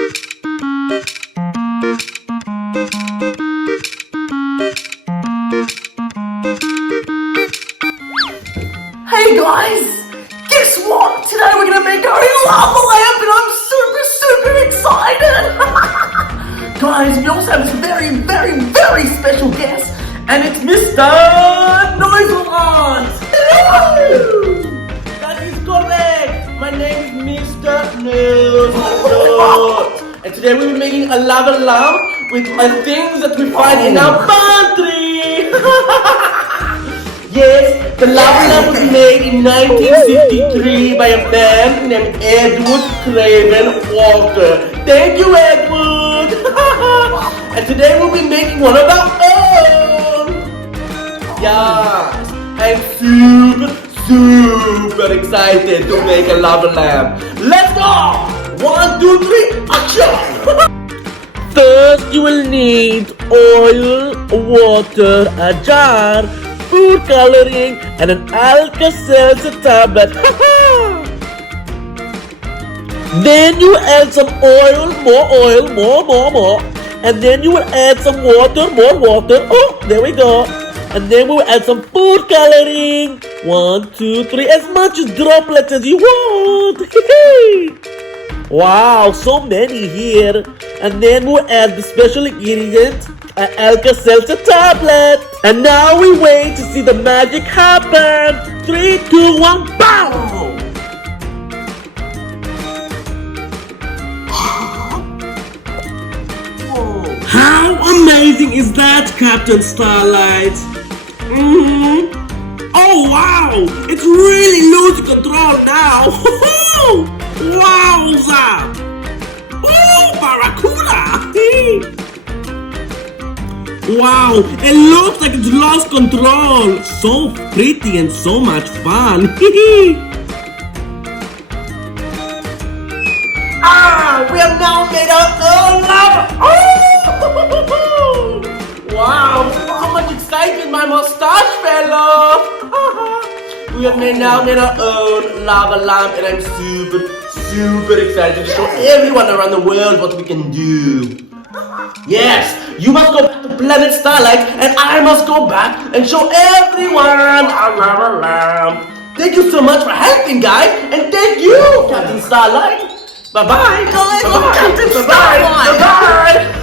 Hey guys! Guess what? Today we're gonna make our own lava lamp and I'm super excited! Guys, we also have this very special guest and it's Mr. Noiselant! Hello! That is correct! My name is Mr. Noiselant! And today we'll be making a lava lamp with things that we find in our pantry! Yes, the lava lamp was made in 1953 by a man named Edward Craven Walker. Thank you, Edward! And today we'll be making one of our own! Yes, I'm super excited to make a lava lamp. Let's go! 1, 2, 3, action! First, you will need oil, water, a jar, food coloring, and an Alka-Seltzer tablet. Then you add some oil, more. And then you will add some water, more water. Oh, there we go. And then we will add some food coloring. 1, 2, 3, as much droplets as you want. Wow, so many here. And then we'll add the special ingredient, an Alka-Seltzer tablet. And now we wait to see the magic happen. 3, 2, 1, BAM! How amazing is that, Captain Starlight? Oh wow! It's really losing control now! Wowza! Oh, Barracuda! Wow, it looks like it's lost control. So pretty and so much fun. We have now made our own lava. Oh! Wow, how much excitement my mustache fell off. We have now made our own lava lamp and I'm super excited to show everyone around the world what we can do. Yes, you must go back to Planet Starlight and I must go back and show everyone our lava lamp. Thank you so much for helping, guys, and thank you, Captain Starlight. Bye-bye. Guys, I'm Captain Bye-bye. Starlight. Bye-bye.